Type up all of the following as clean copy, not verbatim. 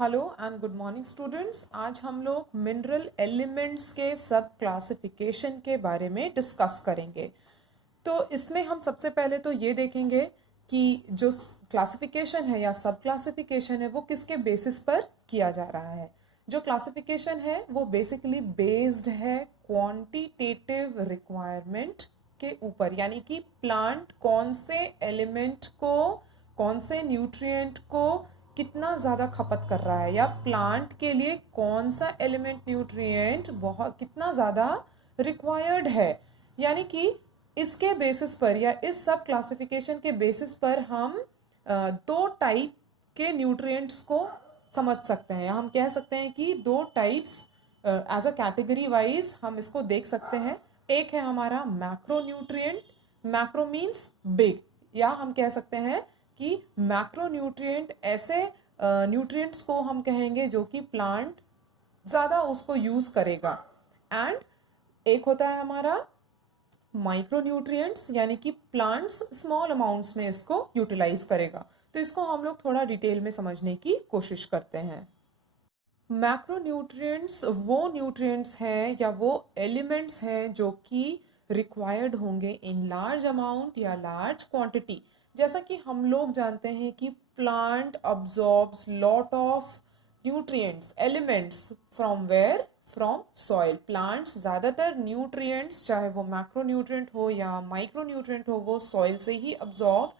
Hello and good morning students. आज हम लोग मिनरल एलिमेंट्स के सब क्लासिफिकेशन के बारे में डिस्कस करेंगे। तो इसमें हम सबसे पहले तो ये देखेंगे कि जो क्लासिफिकेशन है या सब क्लासिफिकेशन है वो किसके बेसिस पर किया जा रहा है। जो क्लासिफिकेशन है वो बेसिकली बेस्ड है क्वांटिटेटिव रिक्वायरमेंट के ऊपर, यानी कि प्लांट कौन से एलिमेंट को, कौन से न्यूट्रिएंट को कितना ज़्यादा खपत कर रहा है, या प्लांट के लिए कौन सा एलिमेंट न्यूट्रिएंट बहुत कितना ज़्यादा रिक्वायर्ड है। यानी कि इसके बेसिस पर या इस सब क्लासिफिकेशन के बेसिस पर हम दो टाइप के न्यूट्रिएंट्स को समझ सकते हैं, या हम कह सकते हैं कि दो types as a category wise हम इसको देख सकते हैं। एक है हमारा macro nutrient, macro means big, या हम कह सकते हैं कि मैक्रो न्यूट्रिएंट ऐसे न्यूट्रिएंट्स को हम कहेंगे जो कि प्लांट ज़्यादा उसको यूज़ करेगा। एंड एक होता है हमारा माइक्रो न्यूट्रिएंट्स, यानी कि प्लांट्स स्मॉल अमाउंट्स में इसको यूटिलाइज करेगा। तो इसको हम लोग थोड़ा डिटेल में समझने की कोशिश करते हैं। मैक्रो न्यूट्रिएंट्स वो न्यूट्रिएंट्स हैं या वो एलिमेंट्स हैं जो कि रिक्वायर्ड होंगे इन लार्ज अमाउंट या लार्ज क्वांटिटी। जैसा कि हम लोग जानते हैं कि plant absorbs lot of nutrients elements from where, from soil. Plants ज़्यादातर न्यूट्रिएंट्स, चाहे वो मैक्रो न्यूट्रिएंट हो या माइक्रो न्यूट्रिएंट हो, वो सॉइल से ही अब्जॉर्ब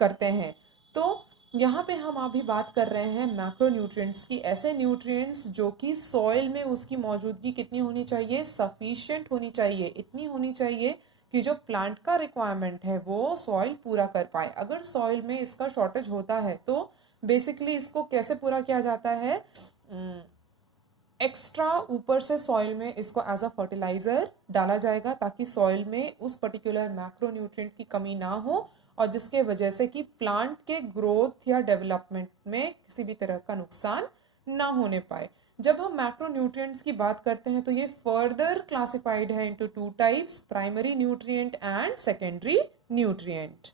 करते हैं। तो यहाँ पे हम अभी बात कर रहे हैं मैक्रो न्यूट्रिएंट्स की, ऐसे न्यूट्रिएंट्स जो कि सॉइल में उसकी मौजूदगी कितनी होनी चाहिए, सफिशिएंट होनी चाहिए, इतनी होनी चाहिए कि जो प्लांट का रिक्वायरमेंट है वो सॉइल पूरा कर पाए। अगर सॉइल में इसका शॉर्टेज होता है तो बेसिकली इसको कैसे पूरा किया जाता है, एक्स्ट्रा ऊपर से सॉइल में इसको एज अ फर्टिलाइजर डाला जाएगा ताकि सॉइल में उस पर्टिकुलर मैक्रो न्यूट्रिएंट की कमी ना हो, और जिसके वजह से कि प्लांट के ग्रोथ या डेवलपमेंट में किसी भी तरह का नुकसान ना होने पाए। जब हम मैक्रो न्यूट्रिएंट्स की बात करते हैं तो ये फर्दर क्लासिफाइड है into two types, primary nutrient and secondary nutrient.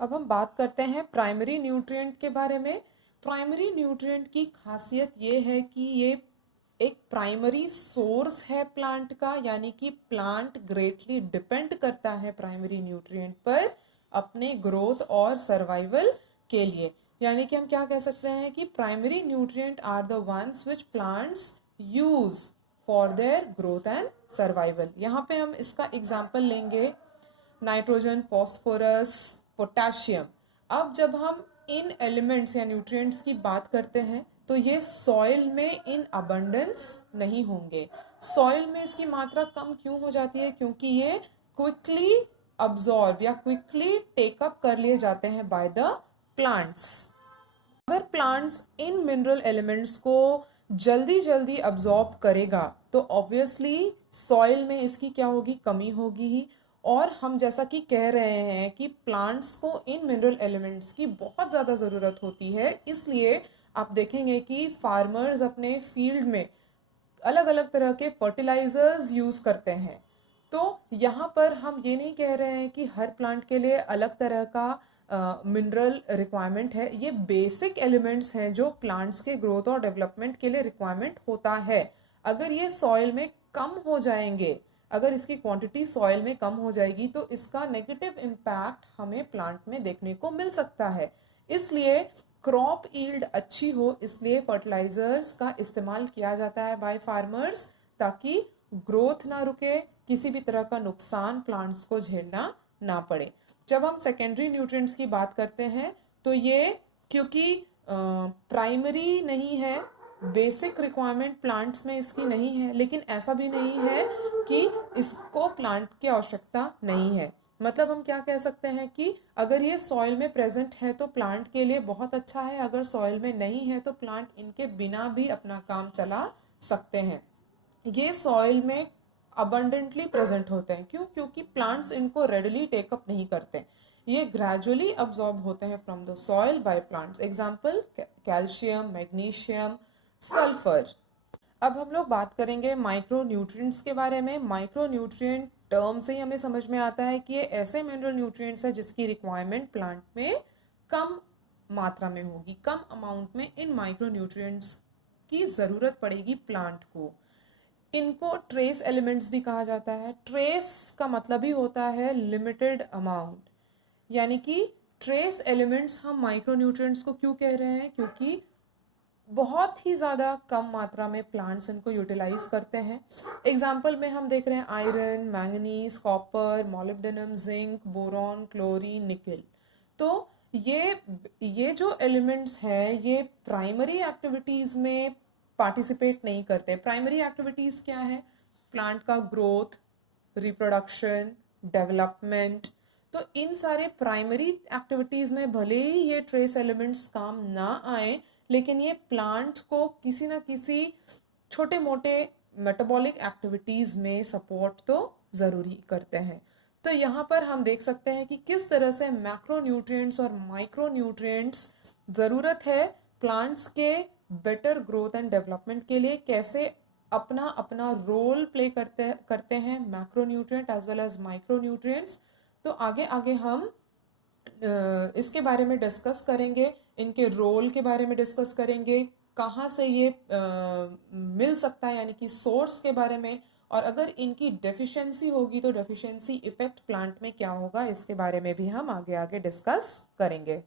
अब हम बात करते हैं प्राइमरी न्यूट्रिएंट के बारे में। प्राइमरी न्यूट्रिएंट की खासियत ये है कि ये एक प्राइमरी सोर्स है प्लांट का, यानी कि प्लांट ग्रेटली डिपेंड करता है प्राइमरी न्यूट्रिएंट पर अपने ग्रोथ और सर्वाइवल के लिए। यानी कि हम क्या कह सकते हैं कि primary nutrient are the ones which plants use for their growth and survival. यहाँ पे हम इसका एग्जाम्पल लेंगे नाइट्रोजन, फॉस्फोरस, पोटेशियम। अब जब हम इन एलिमेंट्स या न्यूट्रिएंट्स की बात करते हैं तो ये सॉइल में इन अबंडेंस नहीं होंगे। सॉइल में इसकी मात्रा कम क्यों हो जाती है, क्योंकि ये क्विकली अब्सॉर्ब या क्विकली टेकअप कर लिए जाते हैं बाय द प्लांट्स। अगर प्लांट्स इन मिनरल एलिमेंट्स को जल्दी जल्दी अब्सॉर्ब करेगा तो ऑब्वियसली सॉइल में इसकी क्या होगी, कमी होगी ही। और हम जैसा कि कह रहे हैं कि प्लांट्स को इन मिनरल एलिमेंट्स की बहुत ज़्यादा ज़रूरत होती है, इसलिए आप देखेंगे कि फार्मर्स अपने फील्ड में अलग अलग तरह के फर्टिलाइजर्स यूज़ करते हैं। तो यहाँ पर हम ये नहीं कह रहे हैं कि हर प्लांट के लिए अलग तरह का मिनरल रिक्वायरमेंट है। ये बेसिक एलिमेंट्स हैं जो प्लांट्स के ग्रोथ और डेवलपमेंट के लिए रिक्वायरमेंट होता है। अगर ये सॉइल में कम हो जाएंगे, अगर इसकी क्वांटिटी सॉइल में कम हो जाएगी तो इसका नेगेटिव इम्पैक्ट हमें प्लांट में देखने को मिल सकता है। इसलिए क्रॉप ईल्ड अच्छी हो, इसलिए फर्टिलाइजर्स का इस्तेमाल किया जाता है बाय फार्मर्स, ताकि ग्रोथ ना रुके, किसी भी तरह का नुकसान प्लांट्स को झेलना ना पड़े। जब हम सेकेंडरी न्यूट्रिएंट्स की बात करते हैं तो ये क्योंकि प्राइमरी नहीं है, बेसिक रिक्वायरमेंट प्लांट्स में इसकी नहीं है, लेकिन ऐसा भी नहीं है कि इसको प्लांट की आवश्यकता नहीं है। मतलब हम क्या कह सकते हैं कि अगर ये सॉइल में प्रेजेंट है तो प्लांट के लिए बहुत अच्छा है, अगर सॉइल में नहीं है तो प्लांट इनके बिना भी अपना काम चला सकते हैं। ये सॉइल में अबंडेंटली प्रेजेंट होते हैं। क्यों? क्योंकि प्लांट्स इनको रेडिली टेकअप नहीं करते, ये ग्रेजुअली अब्सॉर्ब होते हैं from the soil by plants. Example calcium, magnesium, sulphur. अब हम लोग बात करेंगे माइक्रो न्यूट्रिएंट्स के बारे में। माइक्रो न्यूट्रिएंट टर्म से ही हमें समझ में आता है कि ये ऐसे मिनरल न्यूट्रिएंट्स है जिसकी रिक्वायरमेंट प्लांट में कम मात्रा में होगी, कम अमाउंट में इन माइक्रोन्यूट्रिएंट्स की ज़रूरत पड़ेगी प्लांट को। इनको ट्रेस एलिमेंट्स भी कहा जाता है। ट्रेस का मतलब ही होता है लिमिटेड अमाउंट, यानी कि ट्रेस एलिमेंट्स हम माइक्रोन्यूट्रिएंट्स को क्यों कह रहे हैं, क्योंकि बहुत ही ज़्यादा कम मात्रा में प्लांट्स इनको यूटिलाइज करते हैं। एग्जाम्पल में हम देख रहे हैं iron, manganese, copper, molybdenum, zinc, boron, chlorine, निकल। तो ये जो एलिमेंट्स हैं ये प्राइमरी एक्टिविटीज़ में पार्टिसिपेट नहीं करते। प्राइमरी एक्टिविटीज़ क्या है? प्लांट का ग्रोथ, रिप्रोडक्शन, डेवलपमेंट। तो इन सारे प्राइमरी एक्टिविटीज़ में भले ही ये ट्रेस एलिमेंट्स काम ना आए, लेकिन ये प्लांट को किसी ना किसी छोटे मोटे मेटाबॉलिक एक्टिविटीज़ में सपोर्ट तो ज़रूरी करते हैं। तो यहाँ पर हम देख सकते हैं कि किस तरह से मैक्रोन्यूट्रिएंट्स और माइक्रोन्यूट्रिएंट्स ज़रूरत है प्लांट्स के बेटर ग्रोथ एंड डेवलपमेंट के लिए, कैसे अपना अपना रोल प्ले करते हैं macronutrient as well as micronutrients. तो आगे आगे हम इसके बारे में डिस्कस करेंगे, इनके रोल के बारे में डिस्कस करेंगे, कहाँ से ये मिल सकता है यानी कि सोर्स के बारे में, और अगर इनकी डेफिशिएंसी होगी तो डेफिशिएंसी इफेक्ट प्लांट में क्या होगा, इसके बारे में भी हम आगे आगे डिस्कस करेंगे।